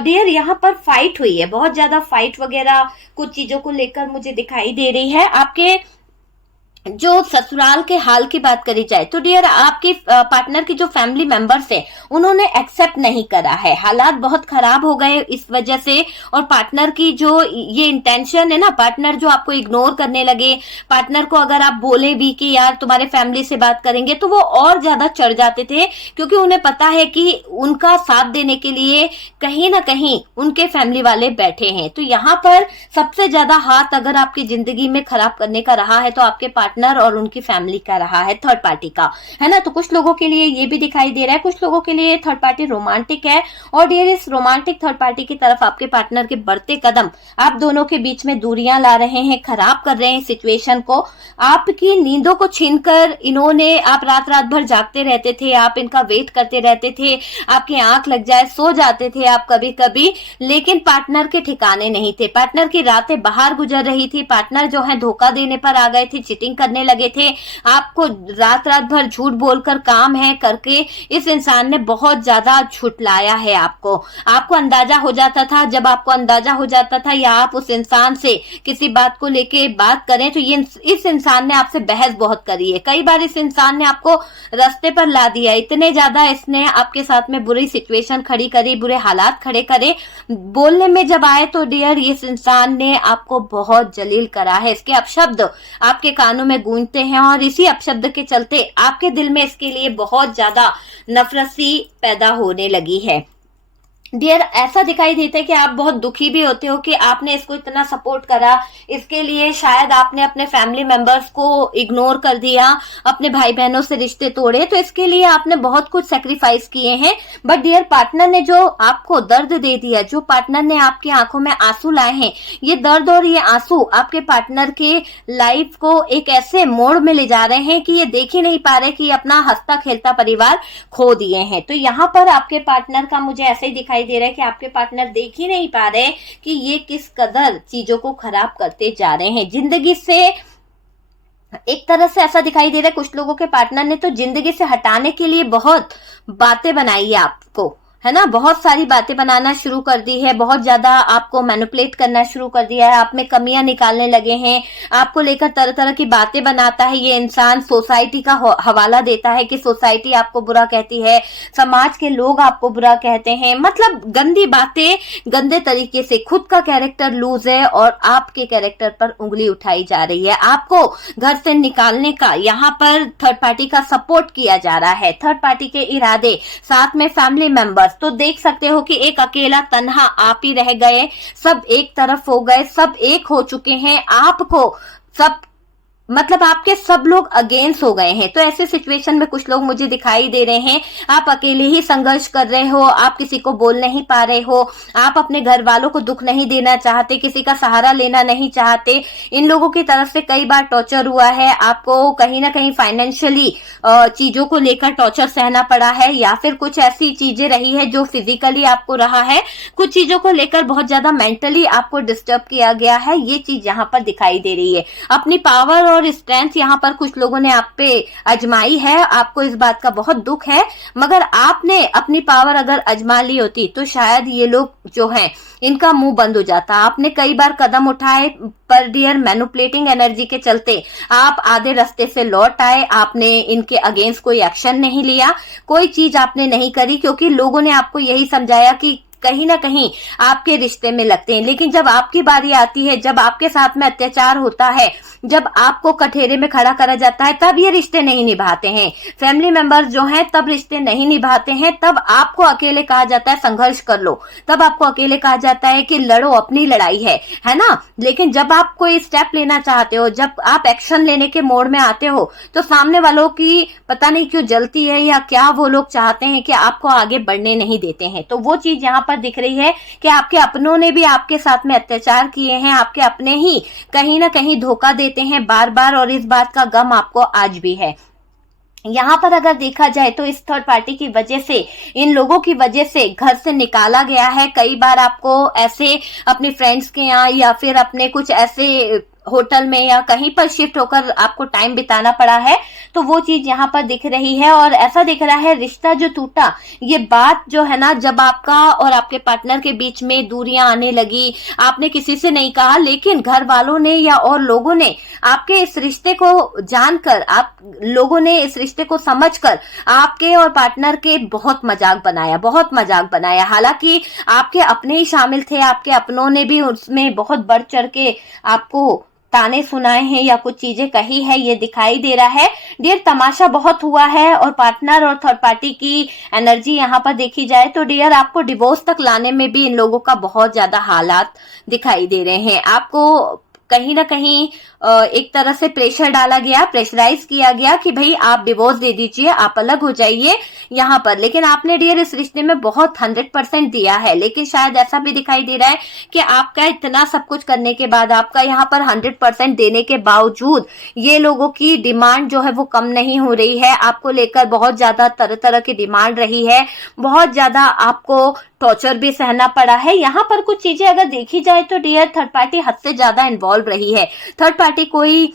डियर यहाँ पर फाइट हुई है, बहुत ज्यादा फाइट वगैरह कुछ चीजों को लेकर मुझे दिखाई दे रही है। आपके जो ससुराल के हाल की बात करी जाए तो डियर आपकी पार्टनर की जो फैमिली मेंबर्स है उन्होंने एक्सेप्ट नहीं करा है, हालात बहुत खराब हो गए इस वजह से। और पार्टनर की जो ये इंटेंशन है ना, पार्टनर जो आपको इग्नोर करने लगे, पार्टनर को अगर आप बोले भी कि यार तुम्हारे फैमिली से बात करेंगे तो वो और ज्यादा चढ़ जाते थे, क्योंकि उन्हें पता है कि उनका साथ देने के लिए कहीं ना कहीं उनके फैमिली वाले बैठे हैं। तो यहाँ पर सबसे ज्यादा हाथ अगर आपकी जिंदगी में खराब करने का रहा है तो आपके पार्टनर और उनकी फैमिली का रहा है, थर्ड पार्टी का, है ना। तो कुछ लोगों के लिए ये भी दिखाई दे रहा है, कुछ लोगों के लिए थर्ड पार्टी रोमांटिक है। और डियर इस रोमांटिक थर्ड पार्टी की तरफ आपके पार्टनर के बढ़ते कदम आप दोनों के बीच में दूरियां ला रहे हैं, खराब कर रहे हैं सिचुएशन को। आपकी नींदों को छीनकर इन्होंने, आप रात रात भर जागते रहते थे, आप इनका वेट करते रहते थे, आपकी आंख लग जाए सो जाते थे आप कभी कभी, लेकिन पार्टनर के ठिकाने नहीं थे। पार्टनर की रातें बाहर गुजर रही थी, पार्टनर जो है धोखा देने पर आ गए थे, चिटिंग करने लगे थे, आपको रात रात भर झूठ बोलकर काम है करके इस इंसान ने बहुत ज्यादा झुठलाया है आपको। आपको अंदाजा हो जाता था, जब आपको अंदाजा हो जाता था या आप उस इंसान से किसी बात को लेके बात करें तो ये इस इंसान ने आपसे बहस बहुत करी है, कई बार इस इंसान ने आपको रास्ते पर ला दिया, इतने ज्यादा इसने आपके साथ में बुरी सिचुएशन खड़ी करी, बुरे हालात खड़े करे। बोलने में जब आए तो डियर इस इंसान ने आपको बहुत जलील करा है, इसके अपशब्द आपके कानों में गूंजते हैं और इसी अपशब्द के चलते आपके दिल में इसके लिए बहुत ज्यादा नफरत सी पैदा होने लगी है। डियर ऐसा दिखाई देता है कि आप बहुत दुखी भी होते हो कि आपने इसको इतना सपोर्ट करा, इसके लिए शायद आपने अपने फैमिली मेंबर्स को इग्नोर कर दिया, अपने भाई बहनों से रिश्ते तोड़े, तो इसके लिए आपने बहुत कुछ सेक्रीफाइस किए हैं। बट डियर पार्टनर ने जो आपको दर्द दे दिया, जो पार्टनर ने आपकी आंखों में आंसू लाए हैं, ये दर्द और ये आंसू आपके पार्टनर के लाइफ को एक ऐसे मोड़ में ले जा रहे हैं कि ये देख ही नहीं पा रहे कि अपना हंसता खेलता परिवार खो दिए हैं। तो यहाँ पर आपके पार्टनर का मुझे ऐसे ही दिखाई दे रहा है कि आपके पार्टनर देख ही नहीं पा रहे कि ये किस कदर चीजों को खराब करते जा रहे हैं जिंदगी से। एक तरह से ऐसा दिखाई दे रहा है कुछ लोगों के पार्टनर ने तो जिंदगी से हटाने के लिए बहुत बातें बनाई है आपको, है ना, बहुत सारी बातें बनाना शुरू कर दी है, बहुत ज्यादा आपको मैनिपुलेट करना शुरू कर दिया है, आप में कमियां निकालने लगे हैं, आपको लेकर तरह तरह की बातें बनाता है ये इंसान, सोसाइटी का हवाला देता है कि सोसाइटी आपको बुरा कहती है, समाज के लोग आपको बुरा कहते हैं, मतलब गंदी बातें, गंदे तरीके से खुद का कैरेक्टर लूज है और आपके कैरेक्टर पर उंगली उठाई जा रही है, आपको घर से निकालने का यहाँ पर थर्ड पार्टी का सपोर्ट किया जा रहा है, थर्ड पार्टी के इरादे, साथ में फैमिली मेंबर्स। तो देख सकते हो कि एक अकेला तन्हा आप ही रह गए, सब एक तरफ हो गए, सब एक हो चुके हैं, आपको सब मतलब आपके सब लोग अगेंस्ट हो गए हैं। तो ऐसे सिचुएशन में कुछ लोग मुझे दिखाई दे रहे हैं, आप अकेले ही संघर्ष कर रहे हो, आप किसी को बोल नहीं पा रहे हो, आप अपने घर वालों को दुख नहीं देना चाहते, किसी का सहारा लेना नहीं चाहते, इन लोगों की तरफ से कई बार टॉर्चर हुआ है, आपको कहीं ना कहीं फाइनेंशियली चीजों को लेकर टॉर्चर सहना पड़ा है, या फिर कुछ ऐसी चीजें रही है जो फिजिकली आपको रहा है, कुछ चीजों को लेकर बहुत ज्यादा मेंटली आपको डिस्टर्ब किया गया है, ये चीज यहाँ पर दिखाई दे रही है। अपनी पावर और स्ट्रेंथ यहाँ पर कुछ लोगों ने आप पे आजमाई है, आपको इस बात का बहुत दुख है, मगर आपने अपनी पावर अगर आजमा ली होती तो शायद ये लोग जो हैं इनका मुंह बंद हो जाता। आपने कई बार कदम उठाए पर डियर मैनिपुलेटिंग एनर्जी के चलते आप आधे रास्ते से लौट आए, आपने इनके अगेंस्ट कोई एक्शन नहीं लिया, कोई चीज आपने नहीं करी, क्योंकि लोगों ने आपको यही समझाया कि कहीं ना कहीं आपके रिश्ते में लगते हैं। लेकिन जब आपकी बारी आती है, जब आपके साथ में अत्याचार होता है, जब आपको कठेरे में खड़ा करा जाता है, तब ये रिश्ते नहीं निभाते हैं। फैमिली मेंबर्स जो हैं तब रिश्ते नहीं निभाते हैं, तब आपको अकेले कहा जाता है संघर्ष कर लो, तब आपको अकेले कहा जाता है कि लड़ो, अपनी लड़ाई है ना। लेकिन जब आप कोई स्टेप लेना चाहते हो, जब आप एक्शन लेने के मोड में आते हो, तो सामने वालों की पता नहीं क्यों जलती है या क्या वो लोग चाहते हैं कि आपको आगे बढ़ने नहीं देते हैं। तो वो चीज यहाँ पर दिख रही है कि आपके अपनों ने भी आपके साथ में अत्याचार किए हैं, आपके अपने ही कहीं ना कहीं धोखा देते हैं बार बार, और इस बात का गम आपको आज भी है। यहाँ पर अगर देखा जाए तो इस थर्ड पार्टी की वजह से, इन लोगों की वजह से घर से निकाला गया है। कई बार आपको ऐसे अपने फ्रेंड्स के यहाँ या फिर अपने कुछ ऐसे होटल में या कहीं पर शिफ्ट होकर आपको टाइम बिताना पड़ा है। तो वो चीज यहाँ पर दिख रही है। और ऐसा दिख रहा है रिश्ता जो टूटा, ये बात जो है ना, जब आपका और आपके पार्टनर के बीच में दूरियां आने लगी, आपने किसी से नहीं कहा, लेकिन घर वालों ने या और लोगों ने आपके इस रिश्ते को जानकर, आप लोगों ने इस रिश्ते को समझकर आपके और पार्टनर के बहुत मजाक बनाया, बहुत मजाक बनाया। हालांकि आपके अपने ही शामिल थे, आपके अपनों ने भी उसमें बहुत बढ़ चढ़ के आपको ताने सुनाए हैं या कुछ चीजें कही है, ये दिखाई दे रहा है। डियर, तमाशा बहुत हुआ है और पार्टनर और थर्ड पार्टी की एनर्जी यहाँ पर देखी जाए तो डियर, आपको डिवोर्स तक लाने में भी इन लोगों का बहुत ज्यादा हालात दिखाई दे रहे हैं। आपको कहीं ना कहीं एक तरह से प्रेशर डाला गया, प्रेशराइज किया गया कि भाई आप डिवोर्स दे दीजिए, आप अलग हो जाइए यहाँ पर। लेकिन आपने डियर इस रिश्ते में बहुत 100% दिया है, लेकिन शायद ऐसा भी दिखाई दे रहा है कि आपका इतना सब कुछ करने के बाद, आपका यहाँ पर 100% देने के बावजूद ये लोगों की डिमांड जो है वो कम नहीं हो रही है। आपको लेकर बहुत ज्यादा तरह तरह की डिमांड रही है, बहुत ज्यादा आपको टॉर्चर भी सहना पड़ा है। यहाँ पर कुछ चीजें अगर देखी जाए तो डियर, थर्ड पार्टी हद से ज्यादा इन्वॉल्व रही है। थर्ड पार्टी कोई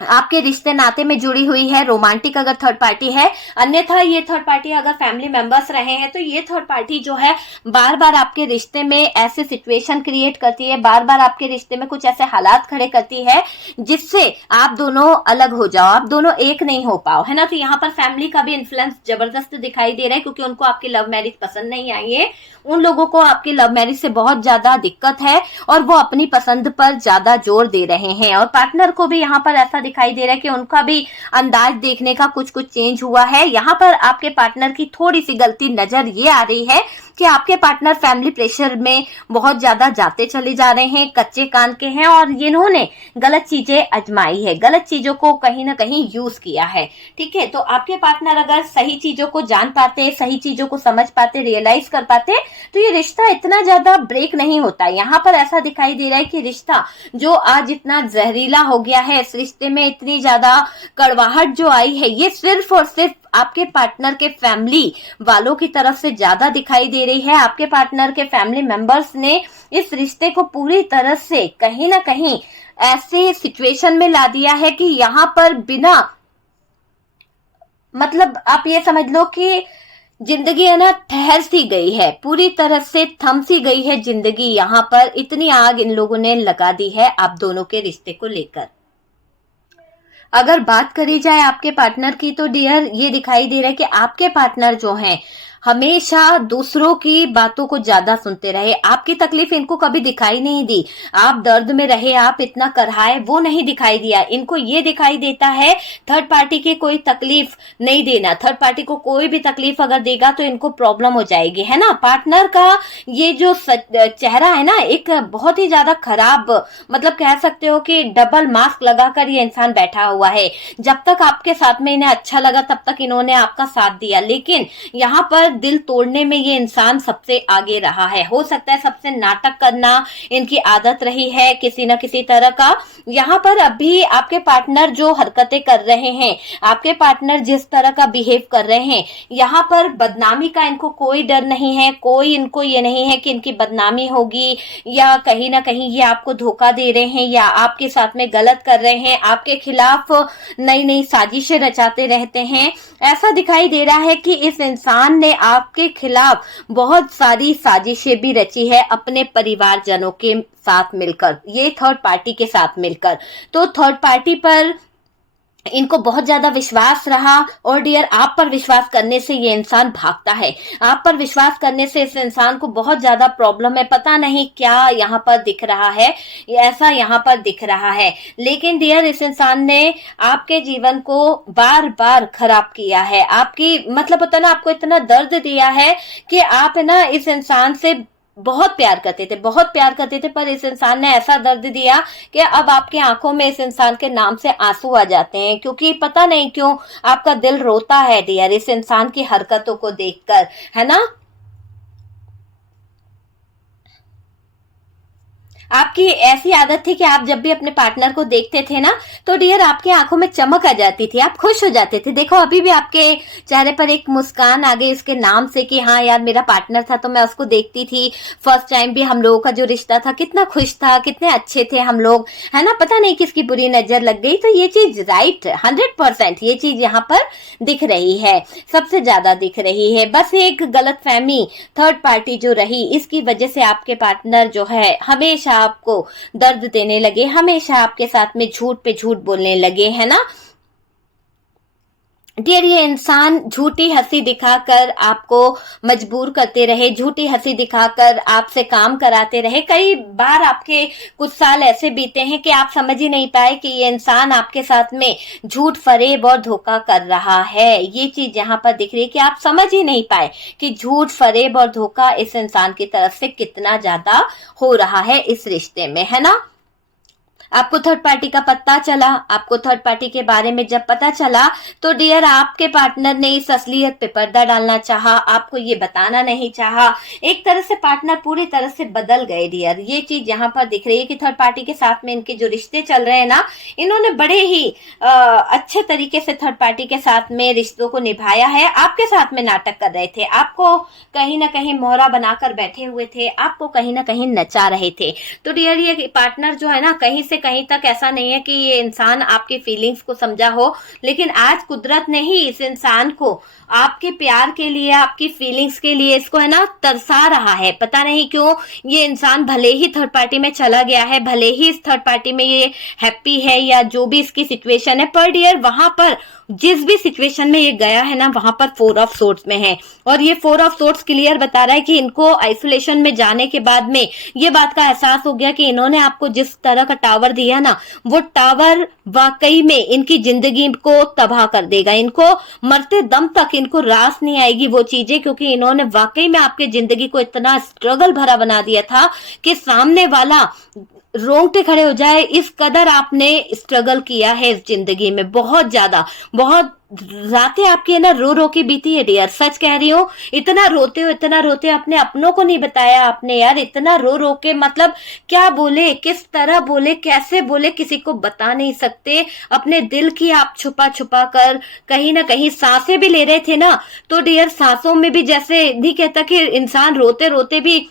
आपके रिश्ते नाते में जुड़ी हुई है, रोमांटिक अगर थर्ड पार्टी है। अन्यथा ये थर्ड पार्टी अगर फैमिली मेंबर्स रहे हैं तो ये थर्ड पार्टी जो है बार बार आपके रिश्ते में ऐसे सिचुएशन क्रिएट करती है, बार बार आपके रिश्ते में कुछ ऐसे हालात खड़े करती है जिससे आप दोनों अलग हो जाओ, आप दोनों एक नहीं हो पाओ, है ना। तो यहाँ पर फैमिली का भी इन्फ्लुएंस जबरदस्त दिखाई दे रहा है, क्योंकि उनको आपकी लव मैरिज पसंद नहीं आई है। उन लोगों को आपकी लव मैरिज से बहुत ज्यादा दिक्कत है और वो अपनी पसंद पर ज्यादा जोर दे रहे हैं। और पार्टनर को भी यहाँ पर ऐसा दिखाई दे रहा है कि उनका भी अंदाज देखने का कुछ कुछ चेंज हुआ है। यहाँ पर आपके पार्टनर की थोड़ी सी गलती नजर ये आ रही है कि आपके पार्टनर फैमिली प्रेशर में बहुत ज्यादा जाते चले जा रहे हैं, कच्चे कान के हैं और इन्होंने गलत चीजें आजमाई है, गलत चीजों को कहीं ना कहीं यूज किया है। ठीक है, तो आपके पार्टनर अगर सही चीजों को जान पाते, सही चीजों को समझ पाते, रियलाइज कर पाते, तो ये रिश्ता इतना ज्यादा ब्रेक नहीं होता। यहाँ पर ऐसा दिखाई दे रहा है कि रिश्ता जो आज इतना जहरीला हो गया है, इस रिश्ते में इतनी ज्यादा कड़वाहट जो आई है, ये सिर्फ और सिर्फ आपके पार्टनर के फैमिली वालों की तरफ से ज्यादा दिखाई दे रही है। आपके पार्टनर के फैमिली मेंबर्स ने इस रिश्ते को पूरी तरह से कहीं ना कहीं ऐसे सिचुएशन में ला दिया है कि यहाँ पर बिना, मतलब आप ये समझ लो कि जिंदगी है ना ठहर सी गई है, पूरी तरह से थम सी गई है जिंदगी। यहाँ पर इतनी आग इन लोगों ने लगा दी है आप दोनों के रिश्ते को लेकर। अगर बात करी जाए आपके पार्टनर की तो डियर, ये दिखाई दे रहा है कि आपके पार्टनर जो हैं हमेशा दूसरों की बातों को ज्यादा सुनते रहे, आपकी तकलीफ इनको कभी दिखाई नहीं दी। आप दर्द में रहे, आप इतना कराए, वो नहीं दिखाई दिया। इनको ये दिखाई देता है थर्ड पार्टी की कोई तकलीफ नहीं देना, थर्ड पार्टी को कोई भी तकलीफ अगर देगा तो इनको प्रॉब्लम हो जाएगी, है ना। पार्टनर का ये जो चेहरा है ना, एक बहुत ही ज्यादा खराब, मतलब कह सकते हो कि डबल मास्क लगाकर ये इंसान बैठा हुआ है। जब तक आपके साथ में इन्हें अच्छा लगा तब तक इन्होंने आपका साथ दिया, लेकिन यहाँ पर दिल तोड़ने में ये इंसान सबसे आगे रहा है। हो सकता है सबसे नाटक करना इनकी आदत रही है किसी न किसी तरह का। यहाँ पर अभी आपके पार्टनर जो हरकतें कर रहे हैं, आपके पार्टनर जिस तरह का बिहेव कर रहे हैं, यहाँ पर बदनामी का इनको कोई डर नहीं है, कोई इनको ये नहीं है कि इनकी बदनामी होगी या कहीं ना कहीं ये आपको धोखा दे रहे हैं या आपके साथ में गलत कर रहे हैं, आपके खिलाफ नई नई साजिशें रचाते रहते हैं। ऐसा दिखाई दे रहा है कि इस इंसान ने आपके खिलाफ बहुत सारी साजिशें भी रची है अपने परिवारजनों के साथ मिलकर, ये थर्ड पार्टी के साथ मिलकर। तो थर्ड पार्टी पर इनको बहुत ज्यादा विश्वास रहा और डियर, आप पर विश्वास करने से ये इंसान भागता है। आप पर विश्वास करने से इस इंसान को बहुत ज्यादा प्रॉब्लम है। पता नहीं क्या यहाँ पर दिख रहा है, ऐसा यहाँ पर दिख रहा है। लेकिन डियर, इस इंसान ने आपके जीवन को बार बार खराब किया है। आपकी मतलब होता ना, आपको इतना दर्द दिया है कि आप ना इस इंसान से बहुत प्यार करते थे, बहुत प्यार करते थे, पर इस इंसान ने ऐसा दर्द दिया कि अब आपकी आंखों में इस इंसान के नाम से आंसू आ जाते हैं, क्योंकि पता नहीं क्यों आपका दिल रोता है डियर इस इंसान की हरकतों को देखकर, है ना। आपकी ऐसी आदत थी कि आप जब भी अपने पार्टनर को देखते थे ना, तो डियर आपकी आंखों में चमक आ जाती थी, आप खुश हो जाते थे। देखो अभी भी आपके चेहरे पर एक मुस्कान आ गई उसके नाम से कि हाँ यार मेरा पार्टनर था तो मैं उसको देखती थी। फर्स्ट टाइम भी हम लोगों का जो रिश्ता था कितना खुश था, कितने अच्छे थे हम लोग, है ना। पता नहीं किसकी बुरी नजर लग गई। तो ये चीज राइट 100% ये चीज यहाँ पर दिख रही है, सबसे ज्यादा दिख रही है। बस एक गलत फहमी थर्ड पार्टी जो रही, इसकी वजह से आपके पार्टनर जो है हमेशा आपको दर्द देने लगे, हमेशा आपके साथ में झूठ पे झूठ बोलने लगे, है ना। डियर ये इंसान झूठी हंसी दिखाकर आपको मजबूर करते रहे, झूठी हंसी दिखाकर आपसे काम कराते रहे। कई बार आपके कुछ साल ऐसे बीते हैं कि आप समझ ही नहीं पाए कि ये इंसान आपके साथ में झूठ फरेब और धोखा कर रहा है। ये चीज यहाँ पर दिख रही है कि आप समझ ही नहीं पाए कि झूठ फरेब और धोखा इस इंसान की तरफ से कितना ज्यादा हो रहा है इस रिश्ते में, है ना। आपको थर्ड पार्टी का पता चला, आपको थर्ड पार्टी के बारे में जब पता चला तो डियर आपके पार्टनर ने इस असलियत पे पर्दा डालना चाहा, आपको ये बताना नहीं चाहा। एक तरह से पार्टनर पूरी तरह से बदल गए डियर। ये चीज यहाँ पर दिख रही है कि थर्ड पार्टी के साथ में इनके जो रिश्ते चल रहे हैं ना, इन्होंने बड़े ही अच्छे तरीके से थर्ड पार्टी के साथ में रिश्तों को निभाया है। आपके साथ में नाटक कर रहे थे, आपको कहीं ना कहीं मोहरा बनाकर बैठे हुए थे, आपको कहीं ना कहीं नचा रहे थे। तो डियर ये पार्टनर जो है ना, कहीं से कहीं तक ऐसा नहीं है कि ये इंसान आपकी फीलिंग्स को समझा हो, लेकिन आज कुदरत ने ही इस इंसान को आपके प्यार के लिए, आपकी फीलिंग्स के लिए इसको है ना तरसा रहा है। पता नहीं क्यों ये इंसान भले ही थर्ड पार्टी में चला गया है, भले ही इस थर्ड पार्टी में ये हैप्पी है या जो भी इसकी सिचुएशन है, पर डियर वहां पर जिस भी सिचुएशन में ये गया है ना, वहां पर 4 ऑफ सोर्ड्स में है। और ये 4 ऑफ सोर्ड्स क्लियर बता रहा है कि इनको आइसोलेशन में जाने के बाद में ये बात का एहसास हो गया कि इन्होंने आपको जिस तरह का टावर दिया ना, वो टावर वाकई में इनकी जिंदगी को तबाह कर देगा। इनको मरते दम तक इनको रास नहीं आएगी वो चीजें, क्योंकि इन्होंने वाकई में आपकी जिंदगी को इतना स्ट्रगल भरा बना दिया था कि सामने वाला रोंगटे खड़े हो जाए, इस कदर आपने स्ट्रगल किया है इस जिंदगी में। बहुत ज्यादा, बहुत रातें आपकी है ना रो रो के बीती है डियर, सच कह रही हूँ। इतना रोते हो, इतना रोते हो, अपने अपनों को नहीं बताया आपने यार, इतना रो रो के, मतलब क्या बोले, किस तरह बोले, कैसे बोले, किसी को बता नहीं सकते। अपने दिल की आप छुपा छुपा कर कहीं ना कहीं सांसें भी ले रहे थे ना, तो डियर सांसों में भी जैसे नहीं कहता कि इंसान रोते रोते भी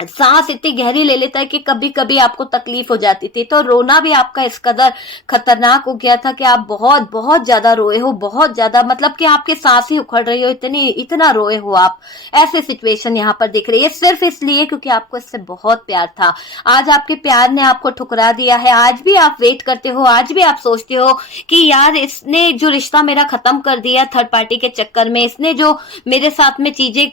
सांस इतनी गहरी ले लेता है कि कभी कभी आपको तकलीफ हो जाती थी। तो रोना भी आपका इस कदर खतरनाक हो गया था कि आप बहुत बहुत ज्यादा रोए हो, बहुत ज्यादा, मतलब कि आपकी सांस ही उखड़ रही हो, इतना रोए हो आप। ऐसे सिचुएशन यहाँ पर दिख रही है, सिर्फ इसलिए क्योंकि आपको इससे बहुत प्यार था। आज आपके प्यार ने आपको ठुकरा दिया है। आज भी आप वेट करते हो, आज भी आप सोचते हो कि यार इसने जो रिश्ता मेरा खत्म कर दिया थर्ड पार्टी के चक्कर में, इसने जो मेरे साथ में चीजें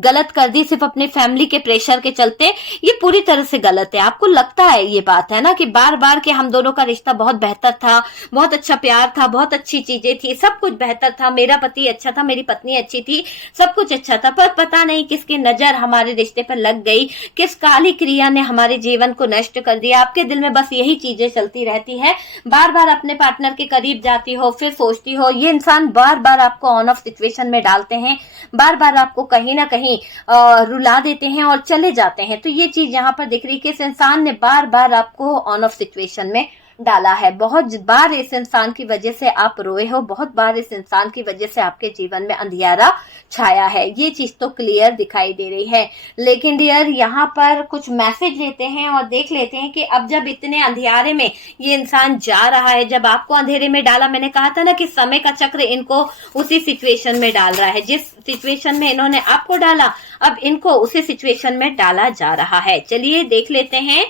गलत कर दी सिर्फ अपने फैमिली के प्रेशर के चलते, ये पूरी तरह से गलत है। आपको लगता है ये बात है ना कि बार बार कि हम दोनों का रिश्ता बहुत बेहतर था, बहुत अच्छा प्यार था, बहुत अच्छी चीजें थी, सब कुछ बेहतर था, मेरा पति अच्छा था, मेरी पत्नी अच्छी थी, सब कुछ अच्छा था। पर पता नहीं किसकी नजर हमारे रिश्ते पर लग गई, किस काली क्रिया ने हमारे जीवन को नष्ट कर दिया। आपके दिल में बस यही चीजें चलती रहती है, बार बार अपने पार्टनर के करीब जाती हो, फिर सोचती हो। ये इंसान बार बार आपको ऑन ऑफ सिचुएशन में डालते हैं, बार बार आपको कहीं ना कहीं रुला देते हैं और चले जाते हैं। तो ये चीज यहाँ पर दिख रही है कि इस इंसान ने बार बार आपको ऑन ऑफ सिचुएशन में डाला है। बहुत बार इस इंसान की वजह से आप रोए हो, बहुत बार इस इंसान की वजह से आपके जीवन में अंधियारा छाया है। ये चीज तो क्लियर दिखाई दे रही है। लेकिन डियर यहाँ पर कुछ मैसेज लेते हैं और देख लेते हैं कि अब जब इतने अंधियारे में ये इंसान जा रहा है, जब आपको अंधेरे में डाला, मैंने कहा था ना कि समय का चक्र इनको उसी सिचुएशन में डाल रहा है। जिस सिचुएशन में इन्होंने आपको डाला, अब इनको उसी सिचुएशन में डाला जा रहा है। चलिए देख लेते हैं।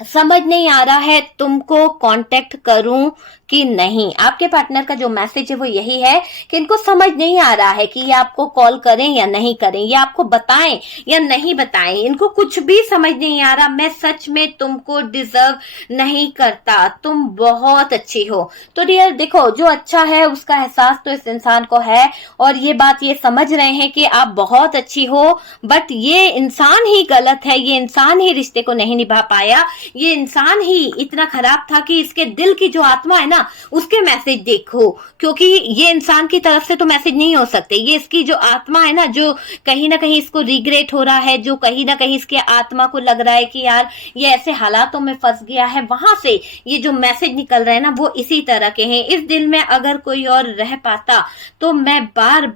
समझ नहीं आ रहा है तुमको कांटेक्ट करूं कि नहीं। आपके पार्टनर का जो मैसेज है वो यही है कि इनको समझ नहीं आ रहा है कि ये आपको कॉल करें या नहीं करें, या आपको बताएं या नहीं बताएं। इनको कुछ भी समझ नहीं आ रहा। मैं सच में तुमको डिजर्व नहीं करता, तुम बहुत अच्छी हो। तो डियर देखो, जो अच्छा है उसका एहसास तो इस इंसान को है, और ये बात ये समझ रहे हैं कि आप बहुत अच्छी हो, बट ये इंसान ही गलत है, ये इंसान ही रिश्ते को नहीं निभा पाया, ये इंसान ही इतना खराब था कि इसके दिल की जो आत्मा है ना, उसके मैसेज देखो, क्योंकि ये इंसान की तरफ से तो मैसेज नहीं हो सकते। ये इसकी जो आत्मा है ना, जो कहीं ना कहीं इसको रिग्रेट हो रहा है, जो कहीं ना कहीं इसके आत्मा को लग रहा है कि यार ये ऐसे हालातों में फंस गया है, वहां से ये जो मैसेज निकल रहे हैं ना वो इसी तरह के हैं। इस दिल में अगर कोई और रह पाता तो मैं बार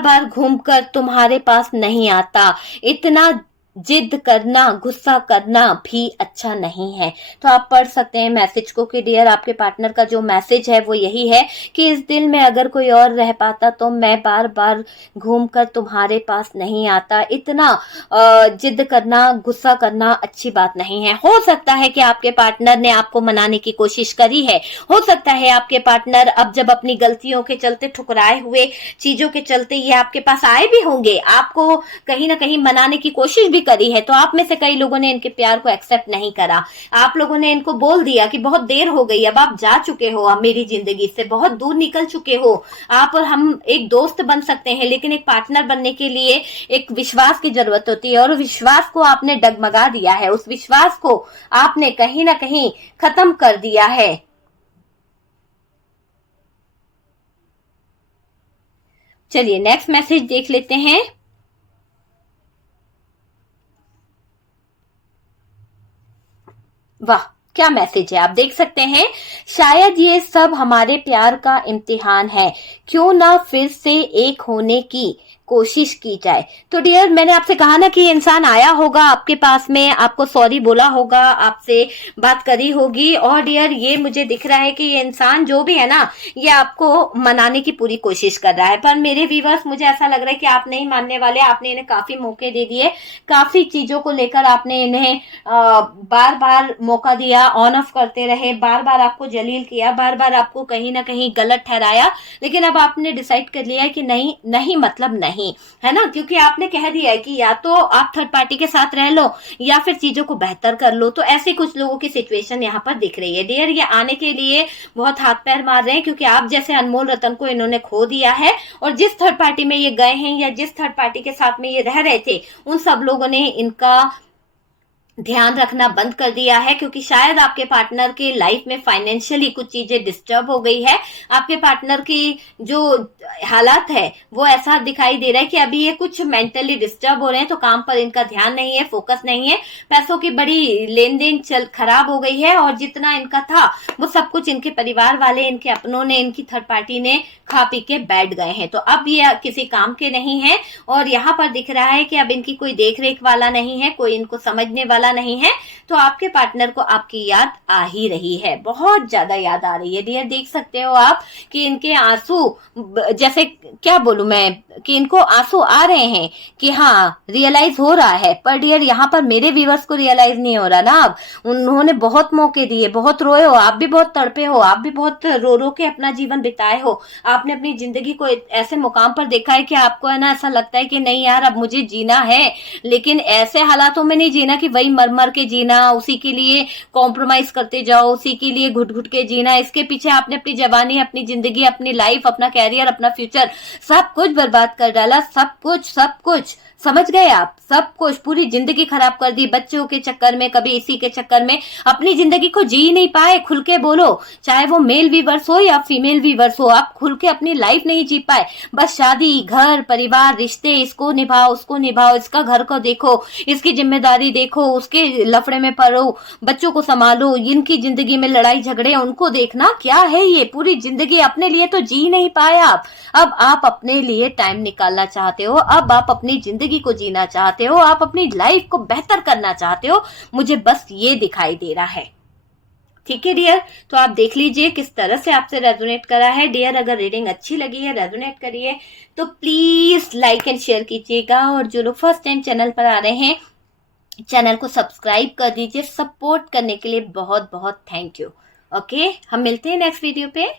बार घूमकर तुम्हारे पास नहीं आता। इतना जिद करना, गुस्सा करना भी अच्छा नहीं है। तो आप पढ़ सकते हैं मैसेज को कि डियर, आपके पार्टनर का जो मैसेज है वो यही है कि इस दिल में अगर कोई और रह पाता तो मैं बार बार घूमकर तुम्हारे पास नहीं आता। इतना जिद करना, गुस्सा करना अच्छी बात नहीं है। हो सकता है कि आपके पार्टनर ने आपको मनाने की कोशिश करी है, हो सकता है आपके पार्टनर अब जब अपनी गलतियों के चलते, ठुकराए हुए चीजों के चलते ये आपके पास आए भी होंगे, आपको कहीं ना कहीं मनाने की कोशिश भी करी है, तो आप में से कई लोगों ने इनके प्यार को एक्सेप्ट नहीं करा। आप लोगों ने इनको बोल दिया कि बहुत देर हो गई, अब आप जा चुके हो, अब मेरी जिंदगी से बहुत दूर निकल चुके हो। आप और हम एक दोस्त बन सकते हैं, लेकिन एक पार्टनर बनने के लिए एक विश्वास की जरूरत होती है, और विश्वास को आपने डगमगा दिया है, उस विश्वास को आपने कहीं ना कहीं खत्म कर दिया है। चलिए नेक्स्ट मैसेज देख लेते हैं। वाह, क्या मैसेज है, आप देख सकते हैं। शायद ये सब हमारे प्यार का इम्तिहान है, क्यों ना फिर से एक होने की कोशिश की जाए। तो डियर, मैंने आपसे कहा ना कि ये इंसान आया होगा आपके पास में, आपको सॉरी बोला होगा, आपसे बात करी होगी, और डियर ये मुझे दिख रहा है कि ये इंसान जो भी है ना, ये आपको मनाने की पूरी कोशिश कर रहा है। पर मेरे व्यूअर्स, मुझे ऐसा लग रहा है कि आप नहीं मानने वाले। आपने इन्हें काफी मौके दे दिए, काफी चीजों को लेकर आपने इन्हें बार बार मौका दिया, ऑन ऑफ करते रहे, बार बार आपको जलील किया, बार बार आपको कहीं ना कहीं गलत ठहराया, लेकिन अब आपने डिसाइड कर लिया है कि नहीं, नहीं मतलब नहीं, है ना। क्योंकि आपने कह दिया है कि या तो आप थर्ड पार्टी के साथ रह लो या फिर चीजों को बेहतर कर लो। तो ऐसे कुछ लोगों की सिचुएशन यहाँ पर दिख रही है। डियर, ये आने के लिए बहुत हाथ पैर मार रहे हैं, क्योंकि आप जैसे अनमोल रतन को इन्होंने खो दिया है, और जिस थर्ड पार्टी में ये गए हैं या जिस थर्ड पार्टी के साथ में ये रह रहे थे, उन सब लोगों ने इनका ध्यान रखना बंद कर दिया है, क्योंकि शायद आपके पार्टनर के लाइफ में फाइनेंशियली कुछ चीजें डिस्टर्ब हो गई है। आपके पार्टनर की जो हालात है वो ऐसा दिखाई दे रहा है कि अभी ये कुछ मेंटली डिस्टर्ब हो रहे हैं, तो काम पर इनका ध्यान नहीं है, फोकस नहीं है, पैसों की बड़ी लेन देन खराब हो गई है, और जितना इनका था वो सब कुछ इनके परिवार वाले, इनके अपनों ने, इनकी थर्ड पार्टी ने खा पी के बैठ गए हैं। तो अब ये किसी काम के नहीं है, और यहाँ पर दिख रहा है कि अब इनकी कोई देख रेख वाला नहीं है, कोई इनको समझने वाला नहीं है। तो आपके पार्टनर को आपकी याद आ ही रही है, बहुत ज्यादा याद आ रही है। डियर, देख सकते हो आप कि इनके आंसू, जैसे क्या बोलूं मैं, कि इनको आंसू आ रहे हैं कि हाँ रियलाइज हो रहा है। पर डियर, यहाँ पर मेरे व्यूअर्स को रियलाइज नहीं हो रहा ना। अब उन्होंने बहुत मौके दिए, बहुत रोए हो, आप भी बहुत तड़पे हो, आप भी बहुत रो रो के अपना जीवन बिताए हो। आपने अपनी जिंदगी को ऐसे मुकाम पर देखा है कि आपको है ना ऐसा लगता है कि नहीं यार अब मुझे जीना है, लेकिन ऐसे हालातों में नहीं जीना कि वही मर मर के जीना, उसी के लिए कॉम्प्रोमाइज करते जाओ, उसी के लिए घुट घुट के जीना। इसके पीछे आपने अपनी जवानी, अपनी जिंदगी, अपनी लाइफ, अपना कैरियर, अपना फ्यूचर सब कुछ बर्बाद कर डाला, सब कुछ समझ गए आप, सब कुछ, पूरी जिंदगी खराब कर दी बच्चों के चक्कर में, कभी इसी के चक्कर में अपनी जिंदगी को जी नहीं पाए। खुल के बोलो, चाहे वो मेल व्यूअर्स हो या फीमेल व्यूअर्स हो, आप खुल के अपनी लाइफ नहीं जी पाए। बस शादी, घर, परिवार, रिश्ते, इसको निभाओ, उसको निभाओ, इसका घर को देखो, इसकी जिम्मेदारी देखो, उसके लफड़े में पड़ो, बच्चों को संभालो, इनकी जिंदगी में लड़ाई झगड़े उनको देखना, क्या है ये पूरी जिंदगी अपने लिए तो जी नहीं पाए आप। अब आप अपने लिए टाइम निकालना चाहते हो, अब आप अपनी जिंदगी को जीना चाहते हो, आप अपनी लाइफ को बेहतर करना चाहते हो। मुझे बस ये दिखाई दे रहा है। ठीक है डियर, तो आप देख लीजिए किस तरह से आपसे रेजोनेट करा है। डियर, अगर रीडिंग अच्छी लगी है, रेजोनेट करी है, तो प्लीज लाइक एंड शेयर कीजिएगा, और जो लोग फर्स्ट टाइम चैनल पर आ रहे हैं, चैनल को सब्सक्राइब कर दीजिए। सपोर्ट करने के लिए बहुत बहुत थैंक यू। ओके, हम मिलते हैं नेक्स्ट वीडियो पे।